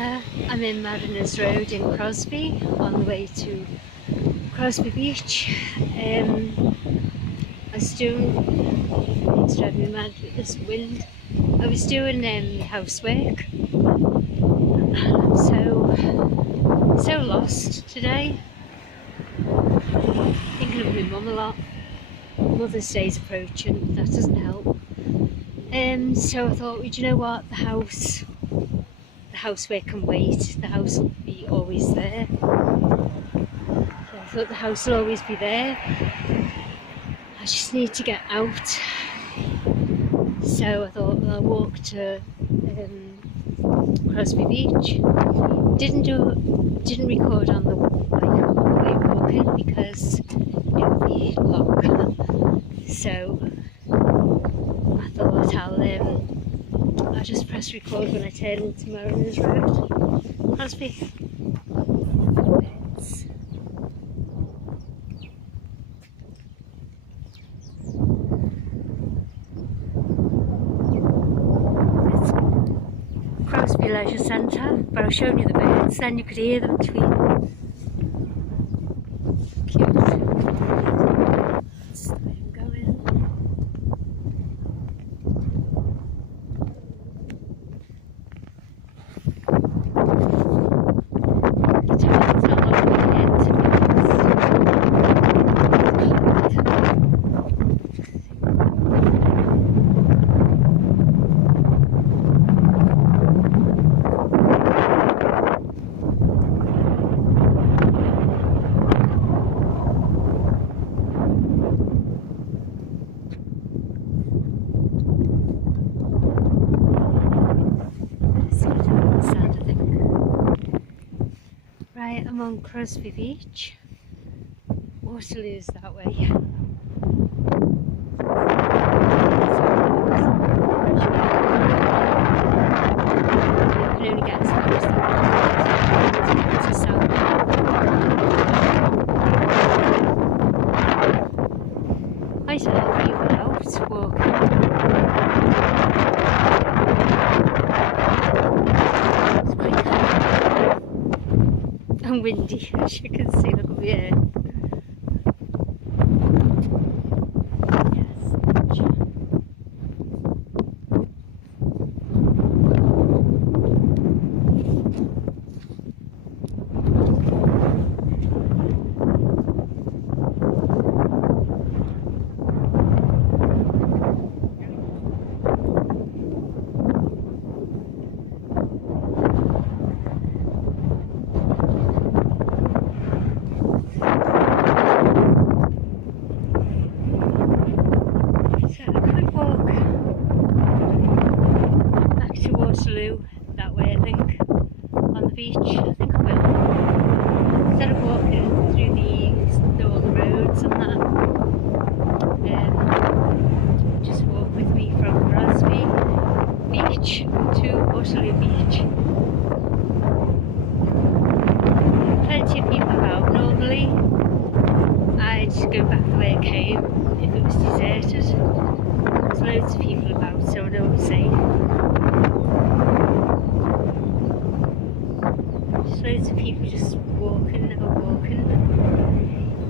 Hiya, I'm in Mariners Road in Crosby on the way to Crosby Beach. I was doing, it's driving me mad with this wind. I was doing housework. I'm so lost today. Thinking of my mum a lot. Mother's Day's approaching, that doesn't help. So I thought, well, do you know what, the housework can wait, the house will be always there. So I thought the house will always be there, I just need to get out. So I thought, well, I'll walk to Crosby Beach. Didn't record on the way walking because it would be long. So I thought I'll just press record when I turn into Mariners Road, Crosby. It's Crosby Leisure Centre, but I've shown you the birds, then you could hear them tweeting. Cute. That's the way I'm going. Right, I'm on Crosby Beach. Waterloo's that way. You can only get as far as the south. Quite a lot of people out walking. It's quite cold and windy, as you can see. Look over here. Waterloo that way, I think, on the beach. I think I will. Instead of walking through all the roads and that, just walk with me from Crosby Beach to Waterloo Beach. Plenty of people about. Normally I'd go back the way I came if it was deserted. There's loads of people about, so I know I'm safe. Loads of people just walking.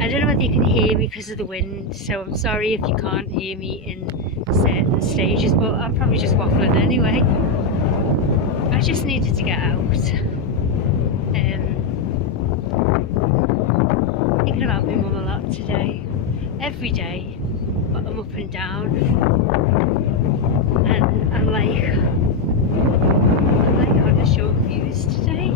I don't know whether you can hear me because of the wind, so I'm sorry if you can't hear me in certain stages, but I'm probably just waffling anyway. I just needed to get out. Thinking about my mum a lot today. Every day, but I'm up and down, and I'm like on a short fuse today.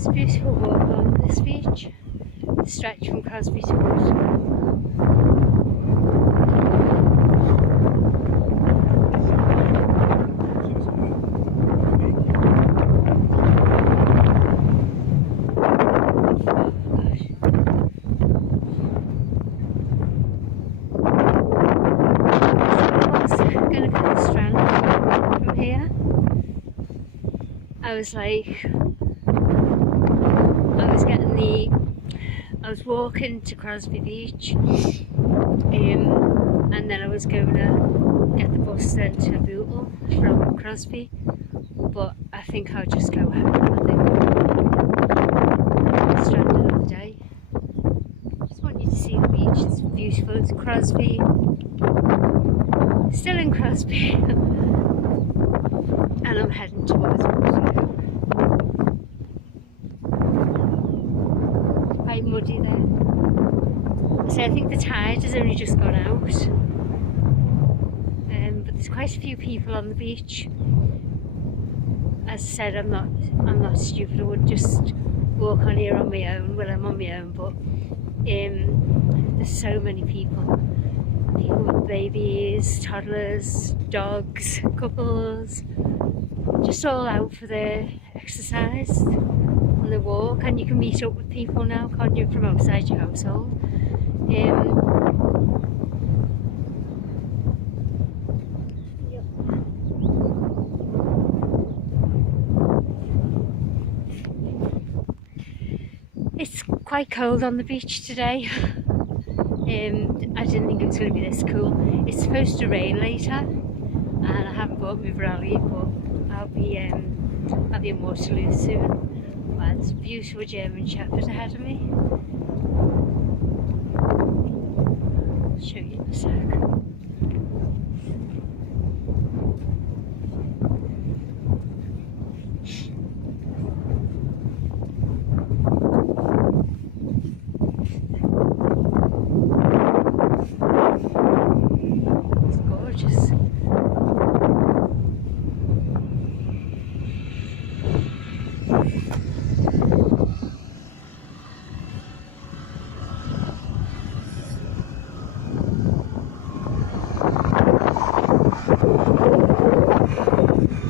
It's a beautiful walk along this beach, the stretch from Crosby to Waterloo. I was like, I was walking to Crosby Beach, and then I was going to get the bus then to Liverpool from Crosby, but I think I'll just go home. I think stranded all day. Just want you to see the beach. It's beautiful. It's Crosby, still in Crosby, and I'm heading towards Waterloo. Quite muddy there. So I think the tide has only just gone out, but there's quite a few people on the beach. As I said, I'm not stupid. I would just walk on here on my own. Well, I'm on my own, but there's so many people. People with babies, toddlers, dogs, couples, just all out for their exercise and the walk. And you can meet up with people now, can't you, from outside your household. It's quite cold on the beach today. I didn't think it was going to be this cool. It's supposed to rain later, and I haven't bought my brolly, but I'll be in Waterloo soon. Wow, there's a beautiful German Shepherd ahead of me. I'll show you in a sec.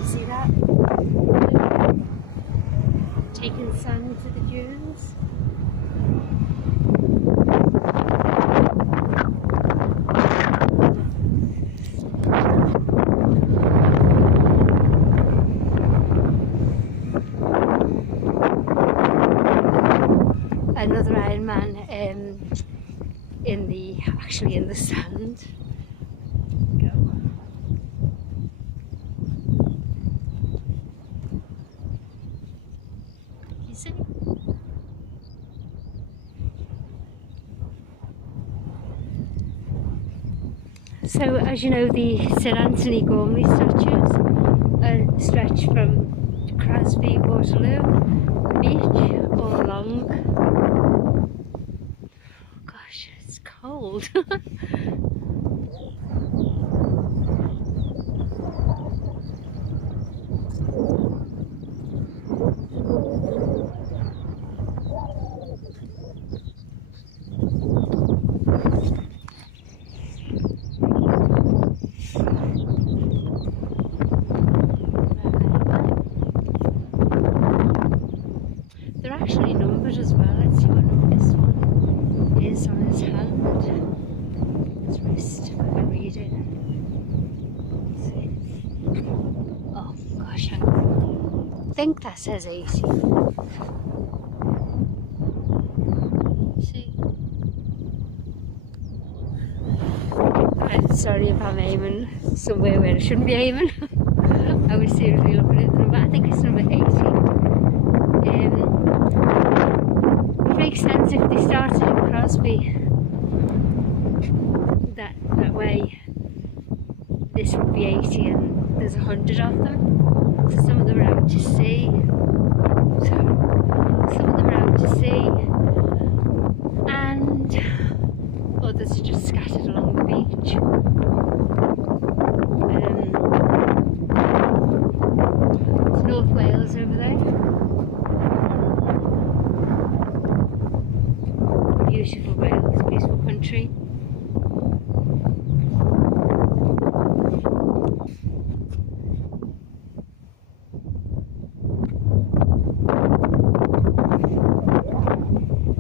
See that? Taking sand to the dunes. Another Ironman actually in the sand. Go. You see? So, as you know, the Sir Anthony Gormley statues stretch from Crosby-Waterloo beach all along. Gosh, it's cold. They're actually numbered as well. Let's see what number this one is on his hand. His wrist, if I can read it. Let's see. Oh gosh, hang on. I think that says 80. See? I'm sorry if I'm aiming somewhere where I shouldn't be aiming. I was seriously looking at the number. I think it's number 80. It makes sense if they started in Crosby that way. This would be 80 and there's 100 of them. So some of them are out to sea. And others are just scattered along the beach. It's North Wales over there. country.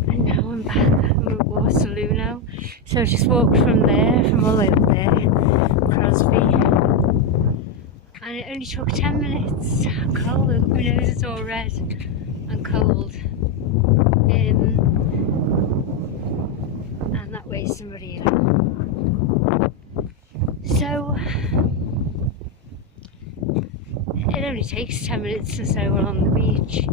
And now I'm back. I'm at Waterloo now. So I just walked from there, from all over there, Crosby. And it only took 10 minutes. I'm cold, look, my nose is all red and cold. And that way's the marina. So it only takes 10 minutes or so along the beach.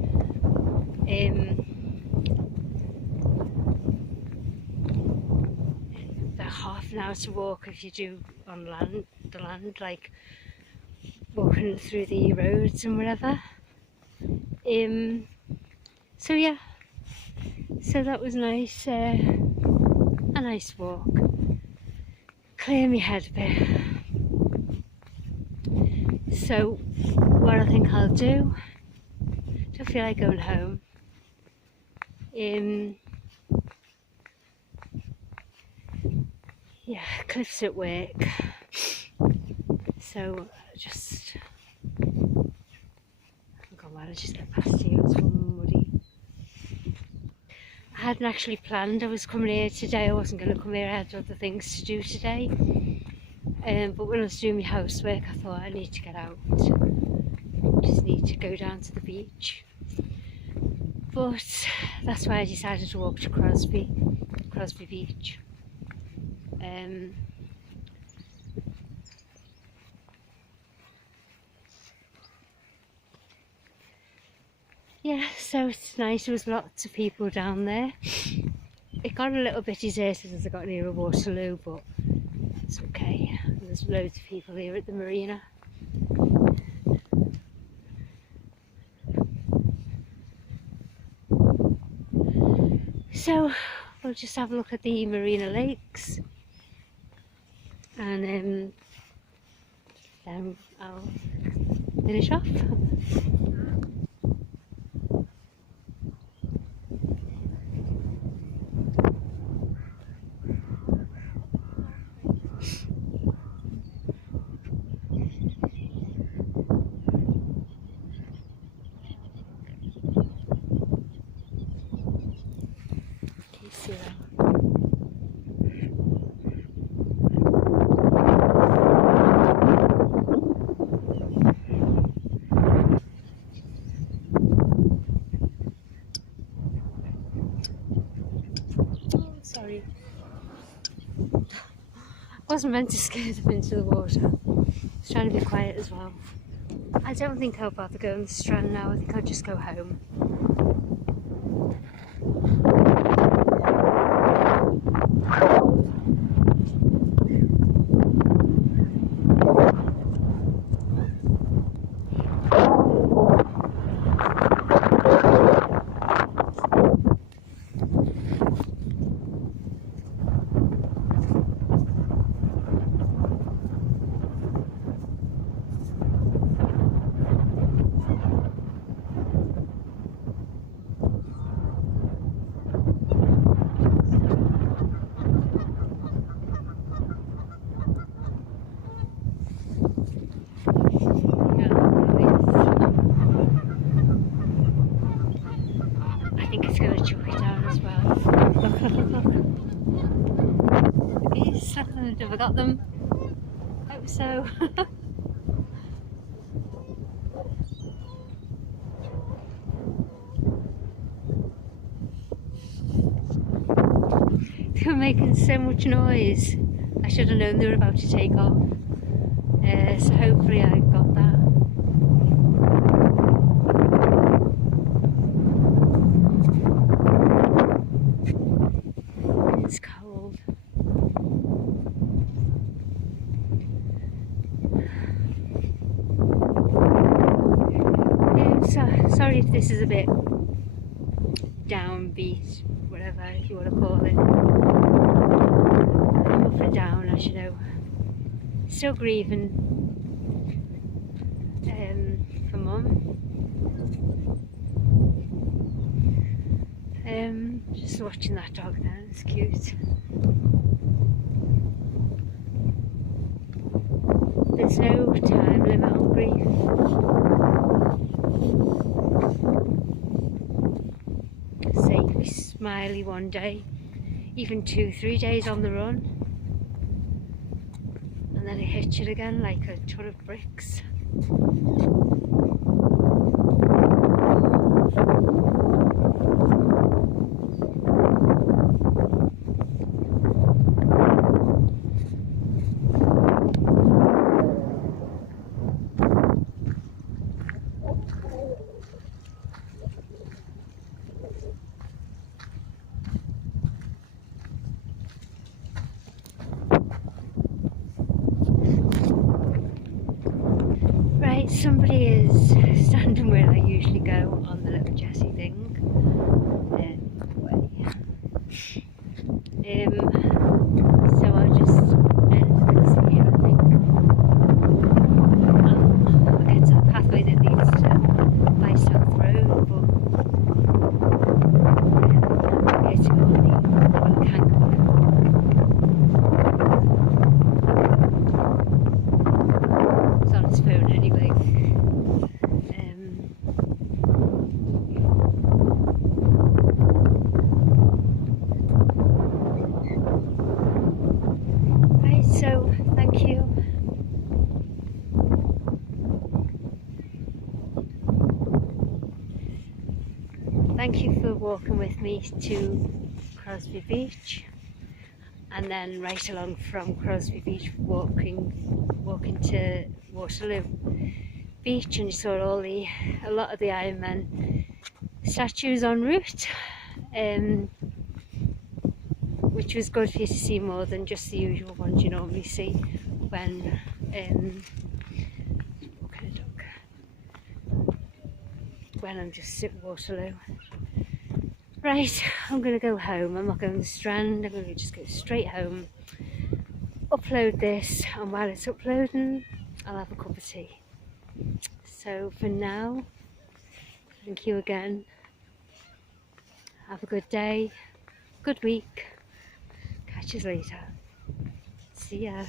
About half an hour to walk if you do on the land, like walking through the roads and whatever. So yeah, so that was nice, a nice walk. Clear my head a bit. So what I think I'll do, don't feel like going home. Yeah, Cliff's at work, so just, oh God, why did I just get past you? It's all muddy. I hadn't actually planned I was coming here today. I wasn't going to come here. I had other things to do today. But when I was doing my housework, I thought I need to get out. Just need to go down to the beach. But that's why I decided to walk to Crosby Beach. Yeah, so it's nice. There was lots of people down there. It got a little bit deserted as I got near Waterloo, but it's okay. There's loads of people here at the marina. So we'll just have a look at the marina lakes, and then I'll finish off. Can you see that? Sorry. I wasn't meant to scare them into the water. I was trying to be quiet as well. I don't think I'll bother going to the strand now. I think I'll just go home. I think it's going to chuck it down as well. Look, look, look, look. The geese, have I got them? Hope so. They were making so much noise. I should have known they were about to take off. So hopefully I got that. It's cold. So sorry if this is a bit downbeat, whatever you want to call it. I'm up and down, as you know. Still grieving for Mum. Just watching that dog there, it's cute. There's no time limit on grief. Safe, smiley one day, even 2-3 days on the run, and then it hits it again like a ton of bricks. Right, somebody is standing where I usually go on the little Jessie thing. So I'll just end this here, I think. I'll get to the pathway that leads to my South Road, but I'm getting already. Well, I can't go on. It's on his phone anyway. Right, so thank you. Thank you for walking with me to Crosby Beach, and then right along from Crosby Beach walking to Waterloo Beach, and you saw a lot of the Ironman statues en route, which was good for you to see more than just the usual ones you normally see when walking a dog, when I'm just at Waterloo. Right, I'm going to go home. I'm not going to the Strand, I'm going to just go straight home, upload this, and while it's uploading I'll have a cup of tea. So for now, thank you again. Have a good day, good week. Catch you later. See ya.